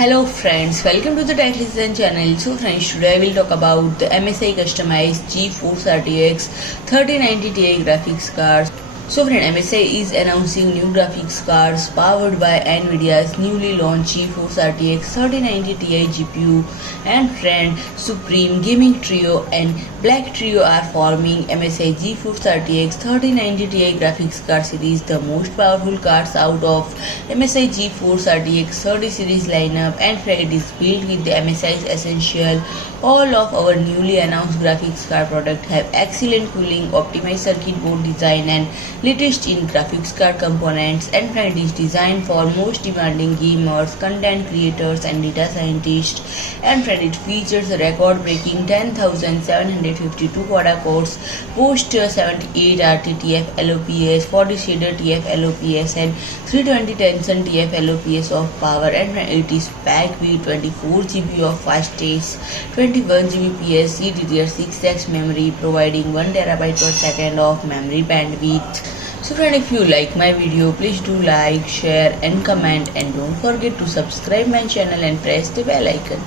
Hello friends, welcome to the Tech Listen channel. So friends, today I will talk about the MSI customized GeForce RTX 3090 Ti graphics cards. So friend, MSI is announcing new graphics cards powered by NVIDIA's newly launched GeForce RTX 3090 Ti GPU, and friend, SUPRIM, Gaming Trio and Black Trio are forming MSI GeForce RTX 3090 Ti graphics card series, the most powerful cards out of MSI GeForce RTX 30 series lineup, and friend, it is built with the MSI's essential. All of our newly announced graphics card products have excellent cooling, optimized circuit board design and latest in graphics card components, and friend, is designed for most demanding gamers, content creators and data scientists, and friend, it features a record-breaking 10,752 quad cores, post 78 RT-TFLOPs, 40 Shader-TFLOPs and 320 Tensor-TFLOPs of power, and friend, it is packed with 24 GB of fastest 21 Gbps GDDR6X memory, providing 1 TB per second of memory bandwidth. So friend, if you like my video, please do like, share and comment, and don't forget to subscribe my channel and press the bell icon.